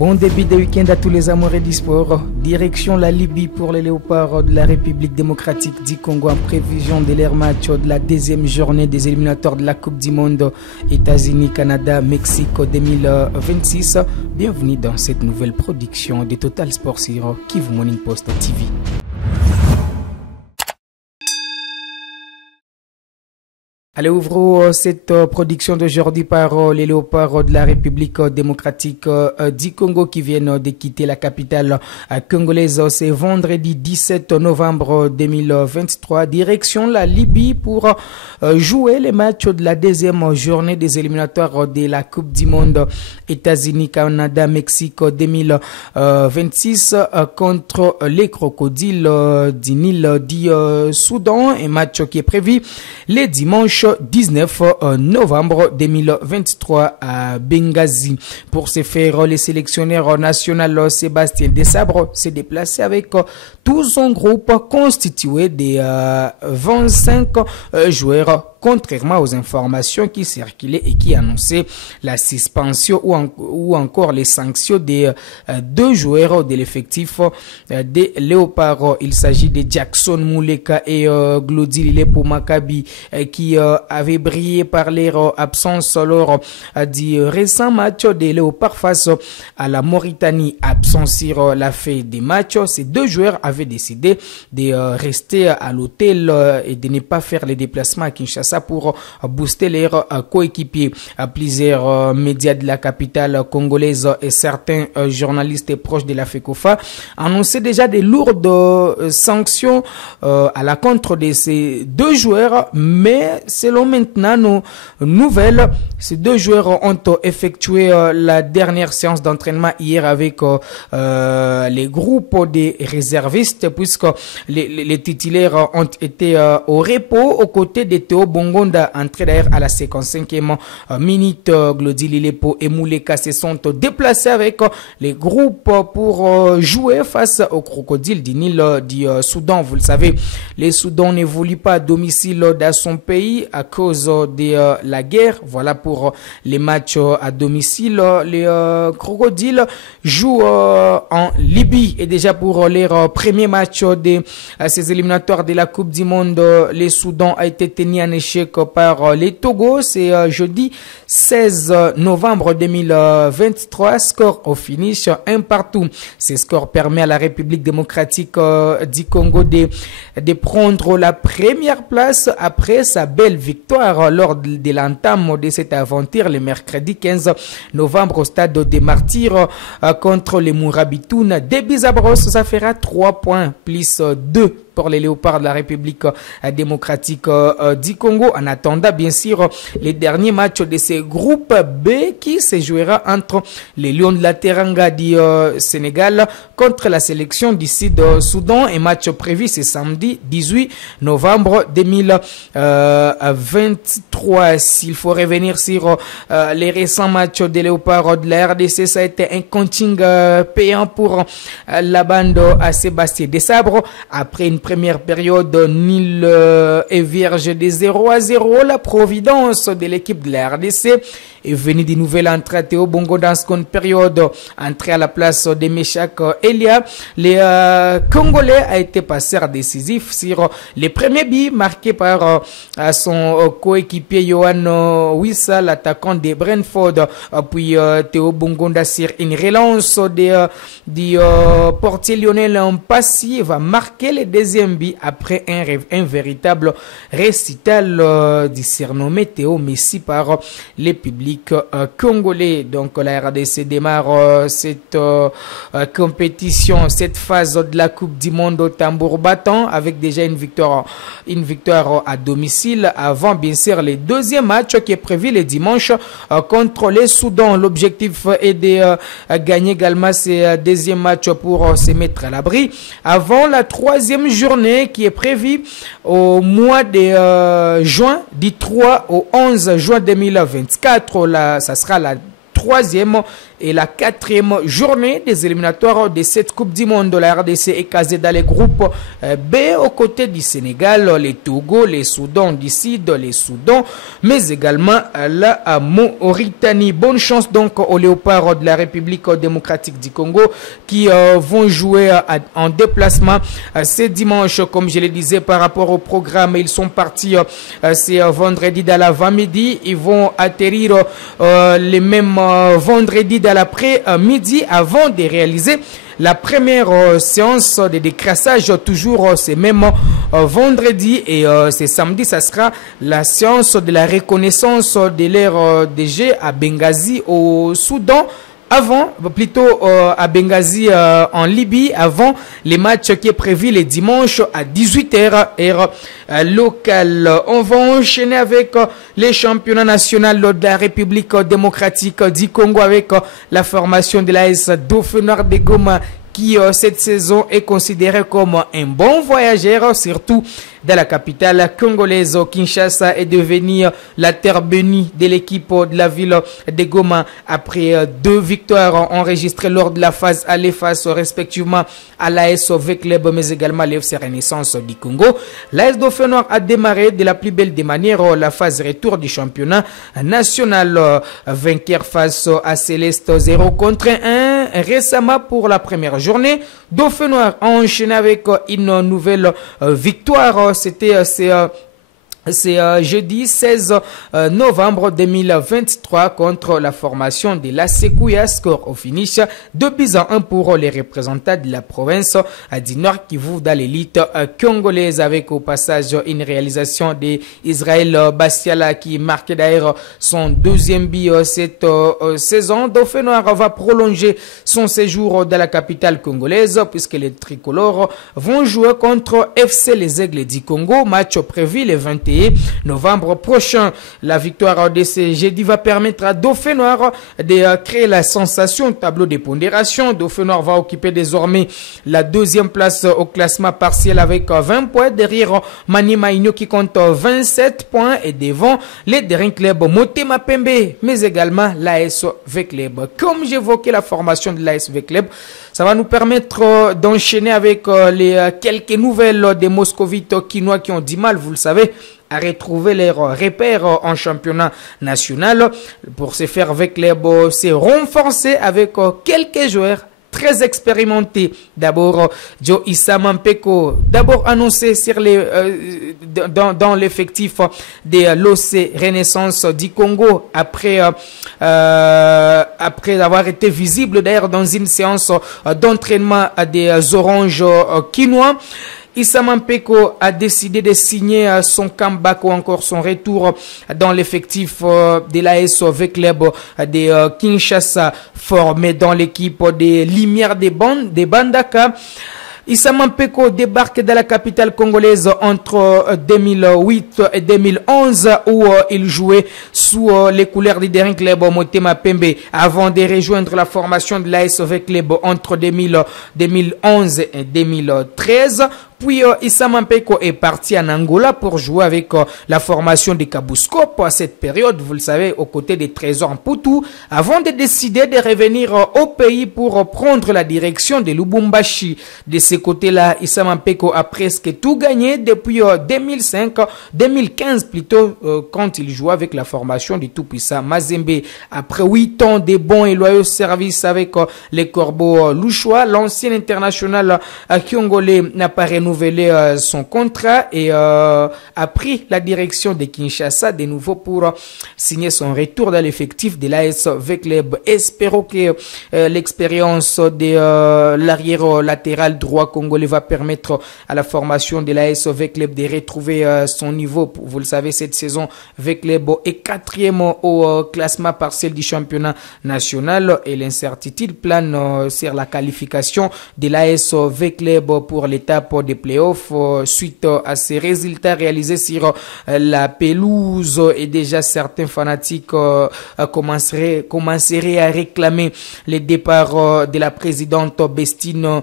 Bon début de week-end à tous les amoureux du sport. Direction la Libye pour les Léopards de la République démocratique du Congo en prévision de leur match de la deuxième journée des éliminatoires de la Coupe du Monde États-Unis, Canada, Mexique 2026. Bienvenue dans cette nouvelle production de Total Sport sur Kivu Morning Post TV. Allez, ouvrons cette production d'aujourd'hui par les Léopards de la République démocratique du Congo qui viennent de quitter la capitale congolaise. C'est vendredi 17 novembre 2023. Direction la Libye pour jouer les matchs de la deuxième journée des éliminatoires de la Coupe du Monde États-Unis, Canada, Mexique 2026 contre les crocodiles du Nil du Soudan. Un match qui est prévu les dimanches 19 novembre 2023 à Benghazi. Pour ce faire, le sélectionneur national Sébastien Desabre s'est déplacé avec tout son groupe constitué de 25 joueurs, contrairement aux informations qui circulaient et qui annonçaient la suspension ou encore les sanctions des deux joueurs de l'effectif des Léopards. Il s'agit de Jackson Mouleka et Glody Lilepo Maccabi qui avaient brillé par leur absence lors du récent match des Léopards face à la Mauritanie. Absents sur la fin des matchs, ces deux joueurs avaient décidé de rester à l'hôtel et de ne pas faire les déplacements à Kinshasa pour booster leurs coéquipiers. Plusieurs médias de la capitale congolaise et certains journalistes proches de la FECOFA annonçaient déjà des lourdes sanctions à la contre de ces deux joueurs, mais selon maintenant nos nouvelles, ces deux joueurs ont effectué la dernière séance d'entraînement hier avec les groupes des réservistes, puisque les titulaires ont été au repos aux côtés de Théo Bongonda, entré d'ailleurs à la 55e minute. Glody Lilepo et Mouleka se sont déplacés avec les groupes pour jouer face aux crocodiles du Nil du Soudan. Vous le savez, les Soudans n'évoluent pas à domicile dans son pays à cause de la guerre. Voilà pour les matchs à domicile. Les crocodiles jouent en Libye et déjà pour leur premier match de ces éliminatoires de la Coupe du Monde, les Soudans a été tenu en échec par les Togo. C'est jeudi 16 novembre 2023. Score au finish 1-1. Ce score permet à la République démocratique du Congo de prendre la première place après sa belle victoire lors de l'entame de cette aventure le mercredi 15 novembre au stade des Martyrs contre les Mourabitoun. Des Bizabros, ça fera 3 points plus 2 pour les Léopards de la République démocratique du Congo. En attendant, bien sûr, les derniers matchs de ce groupe B qui se jouera entre les Lions de la Teranga du Sénégal contre la sélection du Sud-Soudan. Un match prévu ce samedi 18 novembre 2023. S'il faut revenir sur les récents matchs des Léopards de la RDC, ça a été un coaching payant pour la bande à Sébastien Desabre. Après une première période nul et vierge de 0-0, la providence de l'équipe de la RDC est venue d'une nouvelle entrée à Théo Bongo dans seconde période, entrée à la place de Meshak Elia. Les Congolais a été passeur décisif sur les premiers buts marqués par son coéquipier Yohan Wissa, l'attaquant de Brentford. Puis Théo Bongonda sur une relance du portier Lionel Mpassi va marquer le deuxième but après un véritable récital du surnommé Théo Messi par les publics congolais. Donc la RDC démarre cette compétition, cette phase de la Coupe du Monde au tambour battant avec déjà une victoire à domicile avant bien sûr le deuxième match qui est prévu le dimanche contre les Soudan. L'objectif est de gagner également ce deuxième match pour se mettre à l'abri avant la troisième journée qui est prévue au mois de juin, du 3 au 11 juin 2024. Ça sera la troisième et la 4e journée des éliminatoires de cette Coupe du Monde. La RDC est casée dans les groupes B aux côtés du Sénégal, les Togo, les Soudan du Sud, les Soudan, mais également la Mauritanie. Bonne chance donc aux léopards de la République démocratique du Congo qui vont jouer en déplacement ce dimanche. Comme je le disais par rapport au programme, ils sont partis c'est vendredi dans l'avant-midi. Ils vont atterrir les mêmes vendredi dans l'après-midi avant de réaliser la première séance de décrassage, toujours c'est même vendredi, et c'est samedi, ça sera la séance de la reconnaissance de l'ère DG à Benghazi au Soudan. Avant, plutôt à Benghazi en Libye, avant les matchs qui est prévu les dimanches à 18h, heure locale. On va enchaîner avec les championnats nationaux de la République démocratique du Congo avec la formation de l'AS Dauphin Noir de Goma qui cette saison est considéré comme un bon voyageur, surtout dans la capitale congolaise. Kinshasa est devenue la terre bénie de l'équipe de la ville de Goma après 2 victoires enregistrées lors de la phase aller face respectivement à l'AS Club mais également l'FC Renaissance du Congo. L'AS Dauphin Noir a démarré de la plus belle des manières la phase retour du championnat national, vainqueur face à Céleste 0 contre 1 récemment pour la première journée. Dauphin Noir a enchaîné avec une nouvelle victoire. C'était jeudi 16 novembre 2023 contre la formation de la Sékouya. Score au finish 2-1 pour les représentants de la province du Nord Kivu dans l'élite congolaise, avec au passage une réalisation d'Israël Bastiala qui marque d'ailleurs son 2e but cette saison. Dauphin Noir va prolonger son séjour dans la capitale congolaise puisque les tricolores vont jouer contre FC Les Aigles du Congo, match prévu le 21 novembre prochain. La victoire de ce jeudi va permettre à Dauphin Noir de créer la sensation au tableau de pondération. Dauphin Noir va occuper désormais la 2e place au classement partiel avec 20 points derrière Maniema Union qui compte 27 points et devant les derniers clubs Motema Pembe mais également l'ASV Club. Comme j'évoquais la formation de l'ASV Club, ça va nous permettre d'enchaîner avec les quelques nouvelles des moscovites quinois qui ont du mal, vous le savez, à retrouver leurs repères en championnat national. Pour se faire avec les c'est renforcé avec quelques joueurs très expérimentés. D'abord, Joe Issa Mampeko, d'abord annoncé sur les, dans l'effectif de l'OC Renaissance du Congo après avoir été visible d'ailleurs dans une séance d'entraînement des Oranges quinois. Issa Mampeko a décidé de signer son comeback ou encore son retour dans l'effectif de l'ASV Club de Kinshasa, formé dans l'équipe des Lumières des Bandaka. Issa Mampeko débarque dans la capitale congolaise entre 2008 et 2011 où il jouait sous les couleurs du dernier club Motema Pembe avant de rejoindre la formation de l'ASV Club entre 2011 et 2013. Puis Issa Mampeko est parti en Angola pour jouer avec la formation de Kabuskop à cette période, vous le savez, aux côtés des Trésors Mputu, avant de décider de revenir au pays pour prendre la direction de Lubumbashi. De ce côté-là, Issa Mampeko a presque tout gagné depuis 2015 plutôt, quand il jouait avec la formation du tout-puissant Mazembe. Après 8 ans de bons et loyaux services avec les Corbeaux Louchois, l'ancien international congolais n'a pas renouvelé son contrat et a pris la direction de Kinshasa de nouveau pour signer son retour dans l'effectif de l'ASV Club. Espérons que l'expérience de l'arrière latéral droit congolais va permettre à la formation de l'ASV Club de retrouver son niveau. Vous le savez, cette saison, V-Club est 4e au classement partiel du championnat national et l'incertitude plane sur la qualification de l'ASV Club pour l'étape des playoffs suite à ces résultats réalisés sur la pelouse, et déjà certains fanatiques commenceraient à réclamer le départ de la présidente Bestine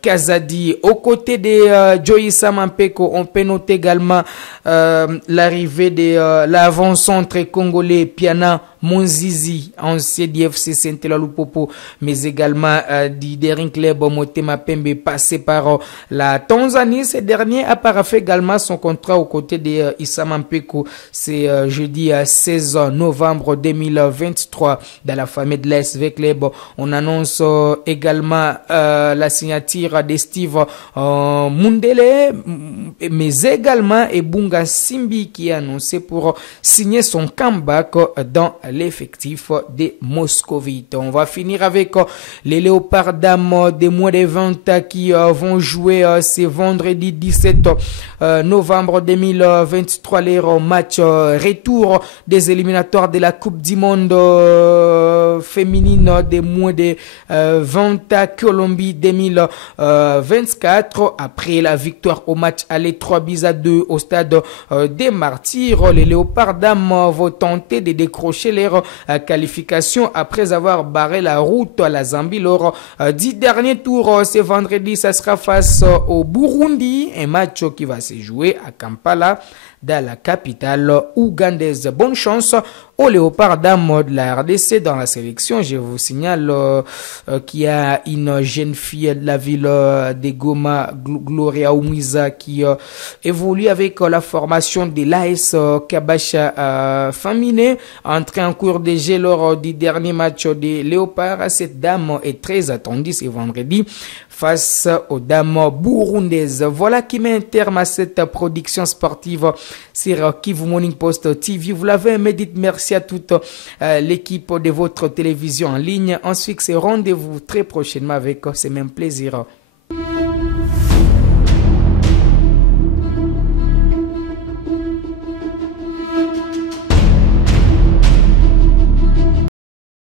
Kazadi. Aux côtés de Joe Issa Mampeko, on peut noter également l'arrivée de l'avant-centre congolais Piana Monzizi, ancien d'IFC Saint-Eloi Lupopo, mais également du Daring Club Motema Pembe, passé par la Tanzanie. Ce dernier a paraffé également son contrat aux côtés de Issa Mampeko. C'est jeudi 16 novembre 2023 dans la famille de l'ASV Club. On annonce également la signature de Steve Mundele, mais également Ebunga Simbi qui a annoncé pour signer son comeback dans l'effectif des Moscovites. On va finir avec les Léopards dames des moins de 20 qui vont jouer ce vendredi 17 novembre 2023 leur match retour des éliminatoires de la Coupe du Monde féminine des moins de 20 à Colombie 2024. Après la victoire au match aller 3-2 au stade des Martyrs, les Léopards dames vont tenter de décrocher leur qualification après avoir barré la route à la Zambie lors du dernier tour. Ce vendredi, ça sera face au Burundi, un match qui va se jouer à Kampala, dans la capitale ougandaise. Bonne chance aux Léopards dames de la RDC dans la sélection. Je vous signale qu'il y a une jeune fille de la ville de Goma, Gloria Oumiza, qui évolue avec la formation de l'AS Kabasha Famine, entrée en cours de jeu lors du dernier match des Léopards. Cette dame est très attendue ce vendredi face aux dames burundaises. Voilà qui met un terme à cette production sportive sur Kivu Morning Post TV. Vous l'avez aimé, dites merci à toute l'équipe de votre télévision en ligne. Ensuite, c'est rendez-vous très prochainement avec ce même plaisir.